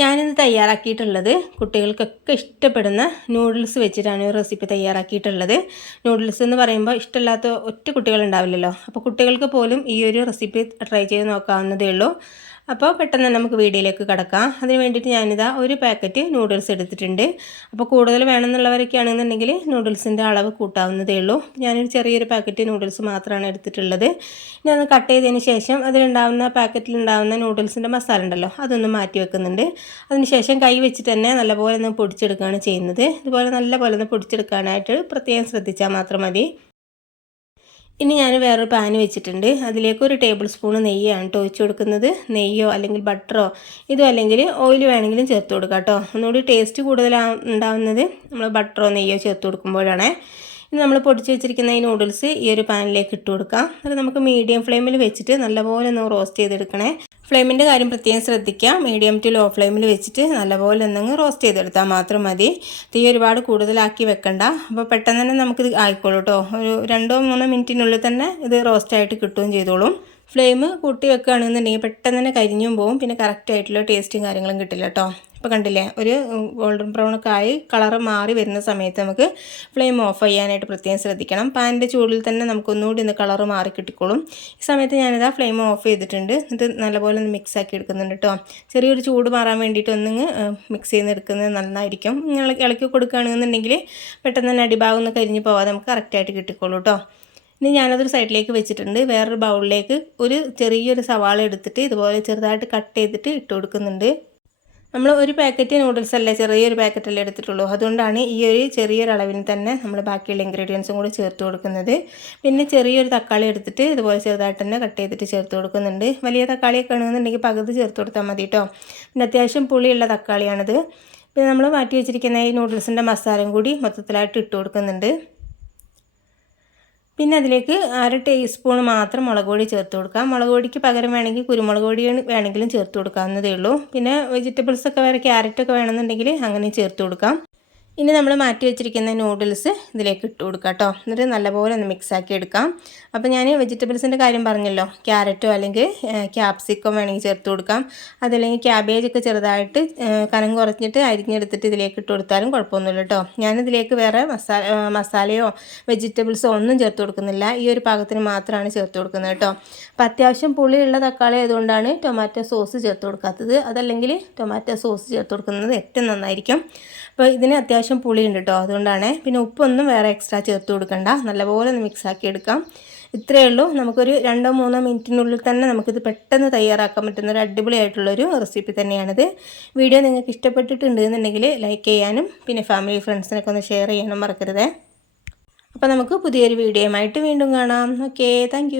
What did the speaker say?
ഞാനിന്ന് തയ്യാറാക്കിയിട്ടുള്ളത് കുട്ടികൾക്കൊക്കെ ഇഷ്ടപ്പെടുന്ന നൂഡിൽസ് വെച്ചിട്ടാണ് ഈ റെസിപ്പി തയ്യാറാക്കിയിട്ടുള്ളത്. നൂഡിൽസ് എന്ന് പറയുമ്പോൾ ഇഷ്ടമില്ലാത്ത ഒറ്റ കുട്ടികളുണ്ടാവില്ലല്ലോ. അപ്പോൾ കുട്ടികൾക്ക് പോലും ഈ ഒരു റെസിപ്പി ട്രൈ ചെയ്ത് നോക്കാവുന്നതേ ഉള്ളൂ. അപ്പോൾ പെട്ടെന്ന് നമുക്ക് വീഡിയോയിലേക്ക് കടക്കാം. അതിന് വേണ്ടിയിട്ട് ഞാനിതാ ഒരു പാക്കറ്റ് നൂഡിൽസ് എടുത്തിട്ടുണ്ട്. അപ്പോൾ കൂടുതൽ വേണമെന്നുള്ളവരൊക്കെ ആണെന്നുണ്ടെങ്കിൽ നൂഡിൽസിൻ്റെ അളവ് കൂട്ടാവുന്നതേ ഉള്ളൂ. ഞാനൊരു ചെറിയൊരു പാക്കറ്റ് നൂഡിൽസ് മാത്രമാണ് എടുത്തിട്ടുള്ളത്. ഇനി അത് കട്ട് ചെയ്തതിന് ശേഷം അതിലുണ്ടാവുന്ന പാക്കറ്റിലുണ്ടാവുന്ന നൂഡിൽസിൻ്റെ മസാല ഉണ്ടല്ലോ, അതൊന്ന് മാറ്റി വെക്കുന്നുണ്ട്. അതിനുശേഷം കൈ വെച്ചിട്ട് തന്നെ നല്ലപോലെ ഒന്ന് പൊടിച്ചെടുക്കുകയാണ് ചെയ്യുന്നത്. ഇതുപോലെ നല്ലപോലെ ഒന്ന് പൊടിച്ചെടുക്കാനായിട്ട് പ്രത്യേകം ശ്രദ്ധിച്ചാൽ മാത്രം മതി. ഇനി ഞാൻ വേറൊരു പാൻ വെച്ചിട്ടുണ്ട്. അതിലേക്ക് ഒരു ടേബിൾ സ്പൂൺ നെയ്യാണ് കേട്ടോ ഒഴിച്ച് കൊടുക്കുന്നത്. നെയ്യോ അല്ലെങ്കിൽ ബട്ടറോ ഇതോ അല്ലെങ്കിൽ ഓയിൽ വേണമെങ്കിലും ചേർത്ത് കൊടുക്കാം കേട്ടോ. ഒന്നുകൂടി ടേസ്റ്റ് കൂടുതൽ ഉണ്ടാവുന്നത് നമ്മൾ ബട്ടറോ നെയ്യോ ചേർത്ത് കൊടുക്കുമ്പോഴാണ്. ഇനി നമ്മൾ പൊടിച്ച് വെച്ചിരിക്കുന്ന ഈ നൂഡിൽസ് ഈ ഒരു പാനിലേക്ക് ഇട്ട് കൊടുക്കാം. അത് നമുക്ക് മീഡിയം ഫ്ലെയിമിൽ വെച്ചിട്ട് നല്ലപോലെ ഒന്ന് റോസ്റ്റ് ചെയ്തെടുക്കണേ. ഫ്ലെയിമിൻ്റെ കാര്യം പ്രത്യേകം ശ്രദ്ധിക്കുക. മീഡിയം ടു ലോ ഫ്ലെയിമിൽ വെച്ചിട്ട് നല്ലപോലെ ഒന്നങ്ങ് റോസ്റ്റ് ചെയ്തെടുത്താൽ മാത്രം മതി. തീ ഒരുപാട് കൂടുതലാക്കി വെക്കണ്ട. അപ്പോൾ പെട്ടെന്ന് തന്നെ നമുക്കിത് ആയിക്കോളൂ കേട്ടോ. ഒരു 2-3 മിനിറ്റിനുള്ളിൽ തന്നെ ഇത് റോസ്റ്റായിട്ട് കിട്ടുകയും ചെയ്തോളും. ഫ്ലെയിം കൂട്ടി വെക്കുകയാണെന്നുണ്ടെങ്കിൽ പെട്ടെന്ന് തന്നെ കരിഞ്ഞും പോവും. പിന്നെ കറക്റ്റായിട്ടുള്ള ടേസ്റ്റും കാര്യങ്ങളും കിട്ടില്ല കേട്ടോ. ഇപ്പോൾ കണ്ടില്ലേ, ഒരു ഗോൾഡൻ ബ്രൗൺ ഒക്കെ ആയി കളറ് മാറി വരുന്ന സമയത്ത് നമുക്ക് ഫ്ലെയിം ഓഫ് ചെയ്യാനായിട്ട് പ്രത്യേകം ശ്രദ്ധിക്കണം. പാനിൻ്റെ ചൂടിൽ തന്നെ നമുക്കൊന്നുകൂടി ഒന്ന് കളറ് മാറി കിട്ടിക്കോളും. ഈ സമയത്ത് ഞാനിതാ ഫ്ലെയിം ഓഫ് ചെയ്തിട്ടുണ്ട്. എന്നിട്ട് നല്ലപോലെ ഒന്ന് മിക്സ് ആക്കി എടുക്കുന്നുണ്ട് കേട്ടോ. ചെറിയൊരു ചൂട് മാറാൻ വേണ്ടിയിട്ട് ഒന്നിങ്ങ് മിക്സ് ചെയ്തെടുക്കുന്നത് നന്നായിരിക്കും. ഇങ്ങനെ ഇളക്കി കൊടുക്കുകയാണെന്നുണ്ടെങ്കിൽ പെട്ടെന്ന് തന്നെ അടിഭാഗം ഒന്ന് കരിഞ്ഞ് പോകാതെ നമുക്ക് കറക്റ്റായിട്ട് കിട്ടിക്കോളൂ കേട്ടോ. ഇനി ഞാനതൊരു സൈഡിലേക്ക് വെച്ചിട്ടുണ്ട്. വേറൊരു ബൗളിലേക്ക് ഒരു ചെറിയൊരു സവാള എടുത്തിട്ട് ഇതുപോലെ ചെറുതായിട്ട് കട്ട് ചെയ്തിട്ട് ഇട്ട് കൊടുക്കുന്നുണ്ട്. നമ്മൾ ഒരു പാക്കറ്റ് നൂഡിൽസ് അല്ലേ, ചെറിയൊരു പാക്കറ്റല്ലേ എടുത്തിട്ടുള്ളൂ. അതുകൊണ്ടാണ് ഈ ഒരു ചെറിയൊരു അളവിന് തന്നെ നമ്മൾ ബാക്കിയുള്ള ഇൻഗ്രീഡിയൻസും കൂടി ചേർത്ത് കൊടുക്കുന്നത്. പിന്നെ ചെറിയൊരു തക്കാളി എടുത്തിട്ട് ഇതുപോലെ ചെറുതായിട്ട് തന്നെ കട്ട് ചെയ്തിട്ട് ചേർത്ത് കൊടുക്കുന്നുണ്ട്. വലിയ തക്കാളിയൊക്കെ ആണെന്നുണ്ടെങ്കിൽ പകുതി ചേർത്ത് കൊടുത്താൽ മതി കേട്ടോ. പിന്നെ അത്യാവശ്യം പുളിയുള്ള തക്കാളിയാണിത്. പിന്നെ നമ്മൾ മാറ്റി വെച്ചിരിക്കുന്ന ഈ നൂഡിൽസിൻ്റെ മസാലയും കൂടി മൊത്തത്തിലായിട്ട് ഇട്ട് കൊടുക്കുന്നുണ്ട്. പിന്നെ അതിലേക്ക് 1/2 ടീസ്പൂൺ മാത്രം മുളക് പൊടി ചേർത്ത് കൊടുക്കാം. മുളക് പൊടിക്ക് പകരം വേണമെങ്കിൽ കുരുമുളക് പൊടി വേണമെങ്കിലും ചേർത്ത് കൊടുക്കാവുന്നതേ ഉള്ളൂ. പിന്നെ വെജിറ്റബിൾസൊക്കെ വേറെ ക്യാരറ്റൊക്കെ വേണമെന്നുണ്ടെങ്കിൽ അങ്ങനെ ചേർത്ത് കൊടുക്കാം. ഇനി നമ്മൾ മാറ്റി വെച്ചിരിക്കുന്ന നൂഡിൽസ് ഇതിലേക്ക് ഇട്ട് കൊടുക്കാം കേട്ടോ. എന്നിട്ട് നല്ലപോലെ ഒന്ന് മിക്സാക്കി എടുക്കാം. അപ്പോൾ ഞാൻ വെജിറ്റബിൾസിൻ്റെ കാര്യം പറഞ്ഞല്ലോ, ക്യാരറ്റോ അല്ലെങ്കിൽ ക്യാപ്സിക്കം വേണമെങ്കിൽ ചേർത്ത് കൊടുക്കാം. അതല്ലെങ്കിൽ ക്യാബേജൊക്കെ ചെറുതായിട്ട് കനം കുറഞ്ഞിട്ട് അരിഞ്ഞെടുത്തിട്ട് ഇതിലേക്ക് ഇട്ട് കൊടുത്താലും കുഴപ്പമൊന്നുമില്ല കേട്ടോ. ഞാനിതിലേക്ക് വേറെ മസാലയോ വെജിറ്റബിൾസോ ഒന്നും ചേർത്ത് കൊടുക്കുന്നില്ല. ഈ ഒരു പാകത്തിന് മാത്രമാണ് ചേർത്ത് കൊടുക്കുന്നത് കേട്ടോ. അപ്പോൾ അത്യാവശ്യം പുളിയുള്ള തക്കാളി ആയതുകൊണ്ടാണ് ടൊമാറ്റോ സോസ് ചേർത്ത് കൊടുക്കാത്തത്. അതല്ലെങ്കിൽ ടൊമാറ്റോ സോസ് ചേർത്ത് കൊടുക്കുന്നത് ഏറ്റവും നന്നായിരിക്കും. അപ്പോൾ ഇതിന് അത്യാവശ്യം പുളിയുണ്ട് കേട്ടോ, അതുകൊണ്ടാണ്. പിന്നെ ഉപ്പൊന്നും വേറെ എക്സ്ട്രാ ചേർത്ത് കൊടുക്കണ്ട. നല്ലപോലെ ഒന്ന് മിക്സാക്കി എടുക്കാം. ഇത്രയേ ഉള്ളൂ. നമുക്കൊരു 2-3 മിനിറ്റിനുള്ളിൽ തന്നെ നമുക്കിത് പെട്ടെന്ന് തയ്യാറാക്കാൻ പറ്റുന്ന ഒരു അടിപൊളിയായിട്ടുള്ളൊരു റെസിപ്പി തന്നെയാണിത്. വീഡിയോ നിങ്ങൾക്ക് ഇഷ്ടപ്പെട്ടിട്ടുണ്ട് എന്നുണ്ടെങ്കിൽ ലൈക്ക് ചെയ്യാനും പിന്നെ ഫാമിലി ഫ്രണ്ട്സിനൊക്കെ ഒന്ന് ഷെയർ ചെയ്യാനും മറക്കരുത്. അപ്പോൾ നമുക്ക് പുതിയൊരു വീഡിയോയുമായിട്ട് വീണ്ടും കാണാം. Okay, thank